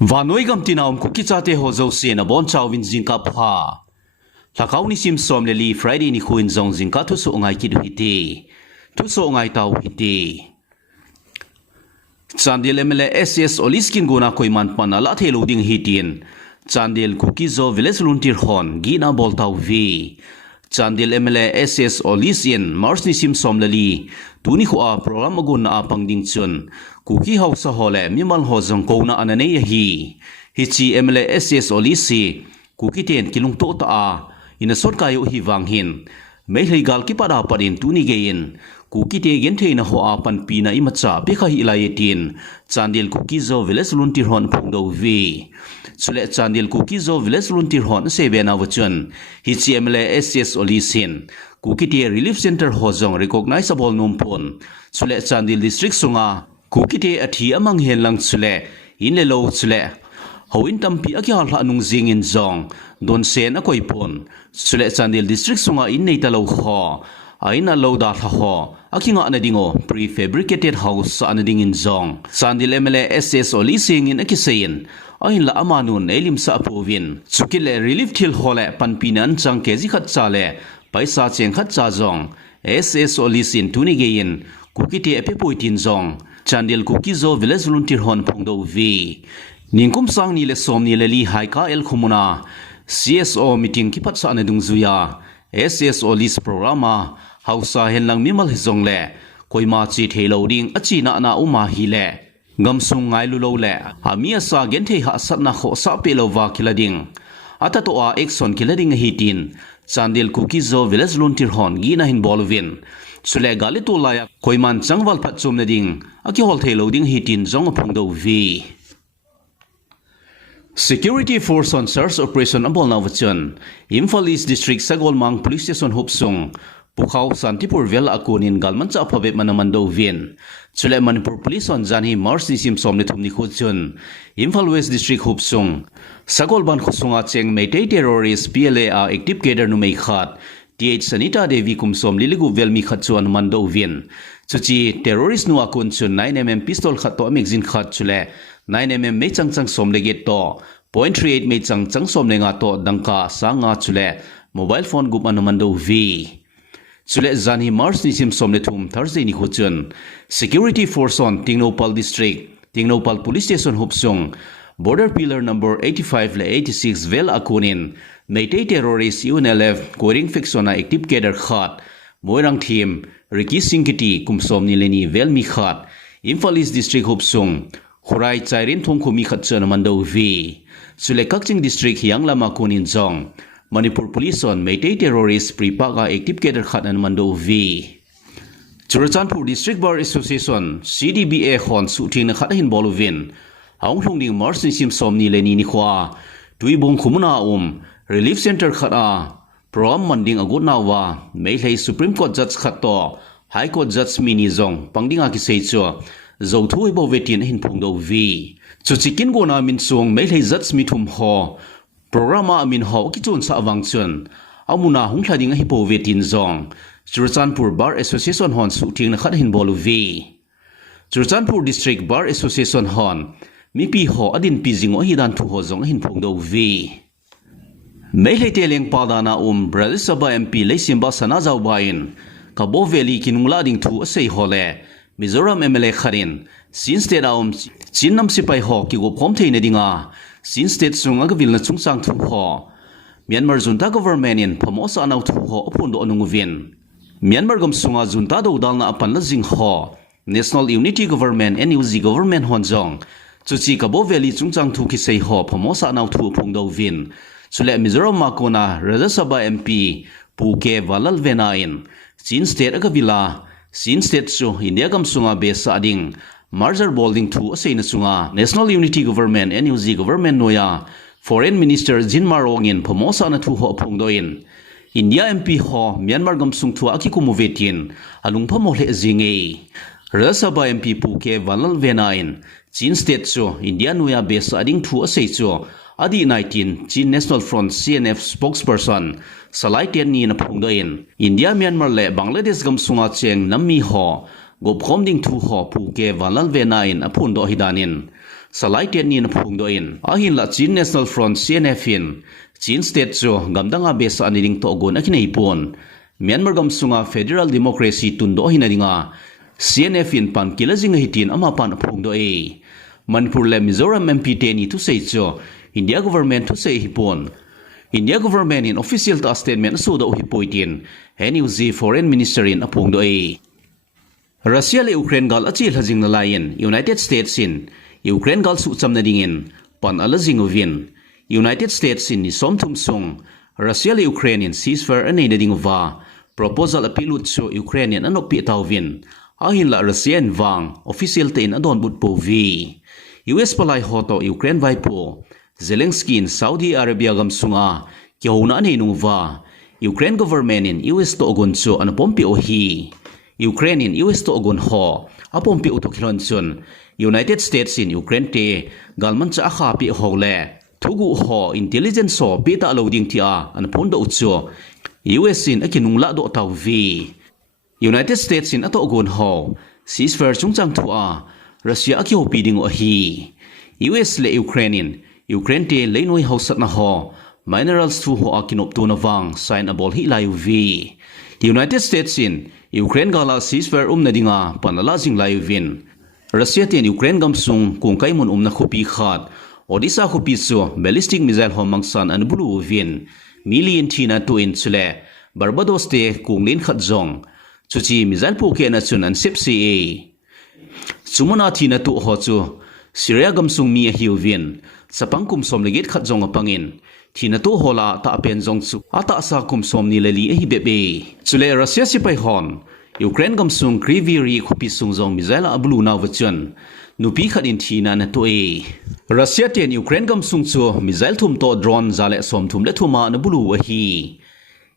Vanoi gam tinaum ku kichate ho zo se na bon chawin jingka pha lakau ni sim som le li Friday ni khuin zong jingka thu so ngai ki du hiti thu so ngai tau hiti Chandel MLA SS Olish kin gona koiman panala thelo ding hitin Chandel ku Kzvv village luntir hon Gihna bol tau vi Chandel MLA SS Olish in Mars ni sim som le li tuni khu a program agun na apang ding chun kuki hausa hole mimal ho jong Kouna anane hi chi MLA SS Olish kuki ten kilung to ta a ina sot kayo hi wang hin mai legal ki pada padin tuni gein kuki te gen theina ho a pan pina imacha pe kha hi layetin Chandel ku Kzvv village luntir hon phongdo vi chule Chandel ku Kzvv village luntir hon se bena wachun hi chi MLA SS Olish hin kuki te relief center ho jong recognizable numpon chule Chandel district sunga kuki te athi amang hen lang chule in le lo chule ho in tampi akya hla nung jing in zong don sen a koi pon chule Chandel district sunga in nei ta lo kho aina lo da tha ho akinga na dingo prefabricated house an ding in zong Chandel MLA SS Olish sing in akisein ain la amanun elim sa povin chukile relief thil hole panpinan chang keji khat chale paisa cheng khat cha zong SS Olish in tuni gein kukite epe poitin zong Chandel ku Kzvv village luntir hon phongdo vi ningkum sang ni le som ni le li hai ka el khumuna CSO meeting ki phatsa na dung zuya SS Olish programa hausa henlang mimal hizong le koima chi thelo ding achi na na uma hi le ngamsung ngai lu lo le amia sa gen the ha sat na kho sa pe lo wa kilading ata to a action kilading hitin Chandel ku Kzvv village luntir hon Gihna hin bolvin sule gali to la koiman changwal phat chum na ding aki hol thelo ding hitin zong phongdo vi Security Force on Search Operation Ambol Navachon Imphal East District Sagolmang Police Station Hopsung Pukhaw Santipur Vel Akunin Galman cha phabet manamando vin chule Manipur Police on Janhi Mars nisim somni thumni khutchun Imphal West District Hopsung Sagolban khusunga cheng Meitei terrorist PLA a active cadre numei khat TH Sanita Devi kumsom liligu velmi khatchuan mando vin chuchi terrorist nu akun chun 9mm pistol khat to magazine khat chule 9mm me changchang som leget to .38 me changchang som lenga to dangka sanga chule mobile phone gup anumando v chule Janhi Mars nisim som le thum Thursday ni khuchun security force on Tingnopal district Tingnopal police station hupsung border pillar number 85 le 86 vel akunin Meitei terrorist UNLF koring fiksona active cadre khat moirang team Riki Singkiti kumsom ni leni vel mi khat Imphal East district hupsung Khurai chairin thongkhu mi khat chana mando vi chule Kakching district Hianglama kunin zong Manipur police on Meitei terrorist pripaga active cadre khat an mando vi Churachandpur district bar association CDBA khon suthing khat hin bolovin aung ding Mars nisim somni leni ni khwa tuibong khumuna relief center khat a program manding agotna wa meilhei Supreme Court judge khat to High Court judge mini zong pangdinga ki sei chu zo thui bo vetin hin phongdo vi chu chikin gona min chung meilhei judge mi thum ho programa min ho ki chun sa awang chun amuna hungthlading hi po vetin zong Churachandpur Bar Association hon suthing khat hin bolu vi Churachandpur District Bar Association hon mi pi ho adin pijing o hidan thu ho zong hin phongdo vi meilhei teleng padana Brother Sabha MP leisimba sana zawbain Kabo Valley kinungla ding thu sei hole Mizoram MLA kharin sin state chinnam sipai ho ki go phom theina dinga sin state sunga ga vilna chungchang thu ho Myanmar junta government in phamosa anau thu ho uphundo anungvin Myanmar gam sunga junta do dalna apanla jing ho National Unity Government NUG government honjong chuchi Kabo Valley chungchang thu ki sei ho phamosa anau thu phongdo vin chule Mizoram makona Rajya Sabha MP puke walal venain sin state agavila sin state chu India gam sunga besa ading merger bolding thu aseina sunga National Unity Government NUG government noya Foreign Minister Jin Marongin phamosa na thu ho phongdoin India MP ho Myanmar gam sung thu akikumu vetin alung phamo le jinge Rajya Sabha MP puke walal venain sin state chu India noya besa ading thu asei chu Adi 19 Chin National Front CNF spokesperson Salai Tian ni na phongdoin India Myanmar le Bangladesh gam sunga cheng nammi ho gopkhom ding thu ho puke walal venain aphun do hidanin salai tiat ni na phung do in ahin la Chin National Front CNF in Chin state cho gamdanga besa ani ding to gon akinai pon Myanmar gam sunga federal democracy tundo hinadinga CNF in pan kilajing hitin ama pan phung do e Manipur le Mizoram MP te ni tu sei cho India government tu sei hipon India government in official ta statement so do hipoitin NUZ foreign minister in apung do e Russia le Ukraine gal achil hajing na lain United States in Ukraine gal su chamna dingin pan alajing ovin United States in ni somthum song Russia le Ukraine in ceasefire anei na dingwa proposal apilut so Ukrainian anopi tawvin ahin la Russian wang official te in adon but po vi US palai hoto Ukraine vai po Zelensky in Saudi Arabia gam sunga Kouna anei nungwa Ukraine government in US to ogon so anapompi o hi Ukraine in US to ogon ho apompi utokilon chun United States in Ukraine te galman cha kha pi hole thugu ho intelligence so beta loading tia anpon do ucho US in akinungla do taw vi United States in ato ogon ho ceasefire chungchang thua Russia akyo piding o hi US le Ukrainian Ukraine te leinoi hausat na ho minerals thu ho akinop tu na wang sign abol hi layu vi United States in Ukraine gala ceasefire na dinga panala jing layu vin Russia te Ukraine gamsung kung kai mun na khupi khat Odisha khupi so ballistic missile ho mangsan an bulu vin million thina to in chule Barbados te kunglin khat jong chuchi missile po ke na chun an sepca Sumana thina tu ho chu Syria gamsung mi hiu vin sapangkum som legit khat jong apangin thina tu hola ta pen jong chu ata sa kum som ni leli hi bebe chule Russia sipai hon Ukraine gamsung Kzvv khupi sung jong missile ablu na wachun nupi khat in thina na to e Russia ten Ukraine gamsung chu missile thum to drone zale som thum le thuma na bulu a hi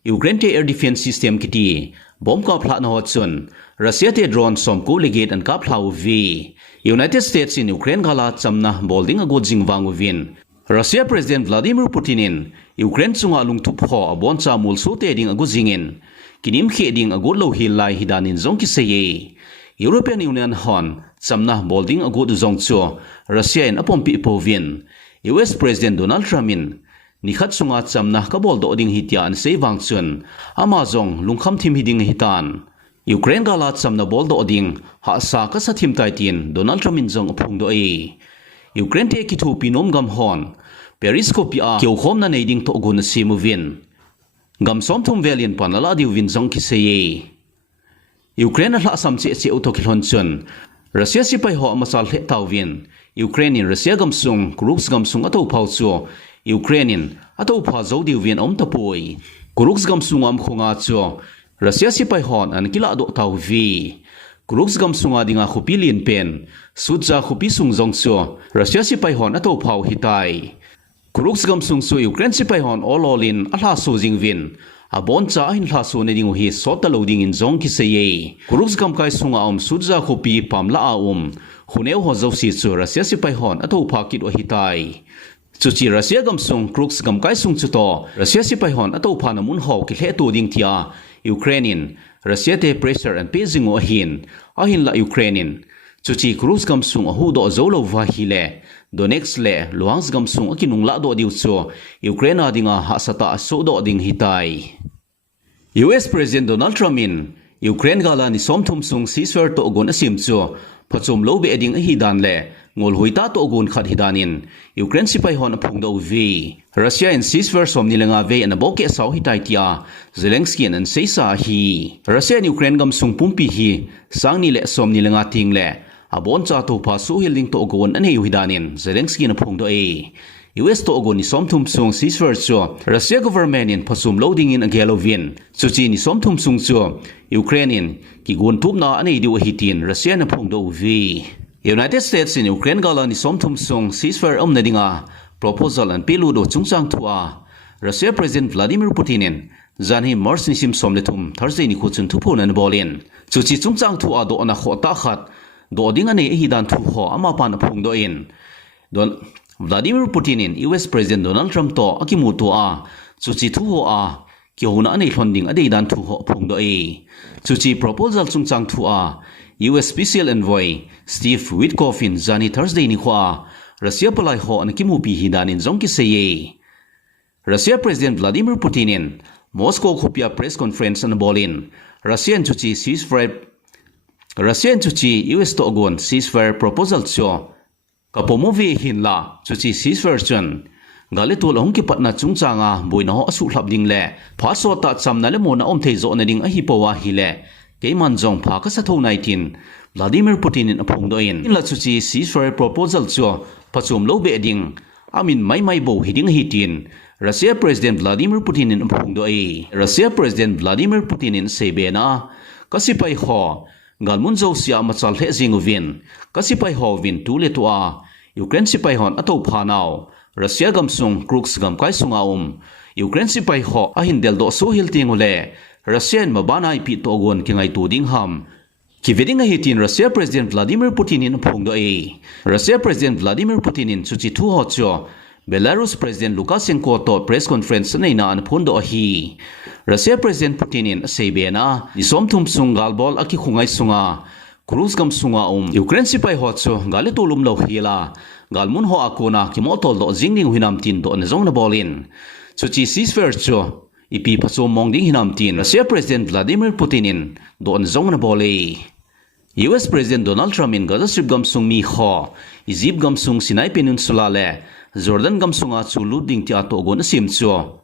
Ukraine te air defense system kiti bomb ka phla na ho chun Russia te drone som ko legate an ka phlau vi United States in Ukraine gala chamna bolding a go jingwang vin Russia President Vladimir Putin in Ukraine chunga lungthup ho abon cha mul so te ding a go jingin kinim khe ding a go lo hi lai hidanin zong ki seye European Union hon chamna bolding a go zong cho Russia in apompi povin US President Donald Trump in nikhat chunga chamna ka bol do ding hitia an sei wang chun amazong lungkham thim hiding hitan Ukraine gala chamna bol do ding ha sa ka sa thim tai tin Donald Trump in jong phung do e Ukraine te ki thu pinom gam hon periscope a kyo khom na nei ding to gun simovin gam som thum valian panala diu vin jong ki seye Ukraine hla sam che che utokilhon chun Russia sipai ho masal the tawin Ukrainian Russia gamsung groups gamsung ato phau chu Ukrainian ato pha zo diu vin om tapoi groups gamsung am khonga chu Russia sipai hon an kila do taw vi groups gamsunga dinga khupilin pen suja khupi sung jong chu Russia sipai hon ato phau hitai groups gamsung su Ukraine sipai hon olin ala so jingvin abon cha hin hla so ne ding hi sota loading in jong ki seye groups gam kai sunga suja khupi pamla a khuneu ho zo si chu Russia sipai hon ato pha kit o hitai chuchi Russia gamsung crooks gam kai sung chu to Russia sipai hon ato pha na mun ho ki hle to ding tia Ukrainian Russia te pressure and pacing o ahin la Ukrainian chuchi crooks gamsung hu do zo lo wa hi le Donetsk le Luhansk gamsung akinung la do diu chu Ukraine dinga ha sata so do ding hitai US President Donald Trump in Ukraine gala ni somthum sung ceasefire to gon asim chu phachum lo be ding hi dan le ngol huita to gon khat hidanin Ukraine sipai hon phung do vi Russia in ceasefire somni lenga ve an boke sau hitai tia Zelensky an seisa hi Russia and Ukraine gamsung pumpi hi sangni le somni lenga ting le abon cha to pha su hiling to gon an hu hidanin Zelensky na phung do e US to gon ni somthum sung ceasefire chu Russia government in phasum loading in agelovin chuchi ni somthum sung chu Ukrainian ki gon tup na anei diu hitin Russia na phung do vi United States in Ukraine gala ni somthum sung ceasefire na dinga proposal an pelu do chungchang thua Russia President Vladimir Putin in zanhi mars ni sim somletum Thursday ni khuchun thupon an bolin chuchi chungchang thua do na khota khat do dinga nei hi dan thu ho ama pan phung do in don Vladimir Putin in US President Donald Trump to akimu to a chuchi thu ho a Kouna nei hlonding adei dan thu ho phung do e chuchi proposal chungchang thu a US Special Envoy Steve Witkoff in zani Thursday ni khwa Russia palai ho an kimu pi hidanin zong ki seye. Russia President Vladimir Putinin Moscow khopia press conference an bolin Russian chuchi US to ogon ceasefire proposal cho kapomovi hinla chuchi ceasefire chun galitul hong ki patna chungchanga boina ho asu hlap ding le phaso ta chamna le mona om thei zo na ding a hi powa hi le keiman jong pha ka sa tho 19 Vladimir Putin in apong do in la chuchi ceasefire proposal cho pachum lo be ding amin mai bo hiding hitin Russia President Vladimir Putin in apong do ai Russia President Vladimir Putin in sebena kasipai ho galmun zo sia machal he jinguvin kasipai ho vin tu le to a Ukraine sipai hon ato phanau Russia gamsung crooks gam kai sunga Ukraine sipai ho a hindel do so hil tingule Russian mabana ipi to gon kingai tu ding ham kiveding a hitin Russia President Vladimir Putin in apong do ai Russia President Vladimir Putin in chuchi thu ho cho Belarus President Lukashenko to press conference nei na an phun do hi Russia President Putin in sebena isom thum sung galbol aki khungai sunga cruise gam sunga Ukraine sipai ho cho gale tolum lo hila galmun ho akuna kimotol do jingning hinam tin do na zong na bolin chuchi ceasefire cho ipi phaso mongding hinam tin Russia President Vladimir Putin in do na zong na bole US President Donald Trump in Gaza Strip gam sung mi ho Egypt gam sung Sinai Peninsula le Jordan gam sunga chu luding ti ato gon sim cho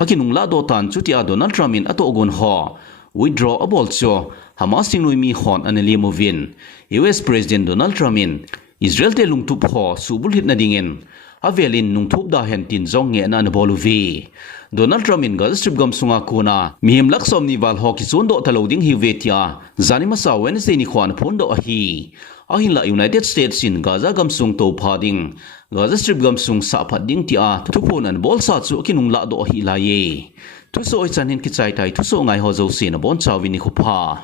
akinung la do tan chu ti a Donald Trump in ato gon ho withdraw abol cho Hamas sing mi hon aneli movin US President Donald Trump in Israel te lungtup ho subul hit na dingin avelin nungtup da hen tin zong nge na boluvi Donald Trump in Gaza Strip gam sunga kuna mihim laksom ni wal ho ki chun do taloding hi vetia zanima sa Wednesday ni khwan phon do hi ahin la United States in Gaza gam sung to phading Gaza Strip gam sung sa phading ti a thupon an bol sa chu kinung la do hi la ye tu so oi chan hin ki chai tai tu so ngai ho zo sin bon chawin ni khupa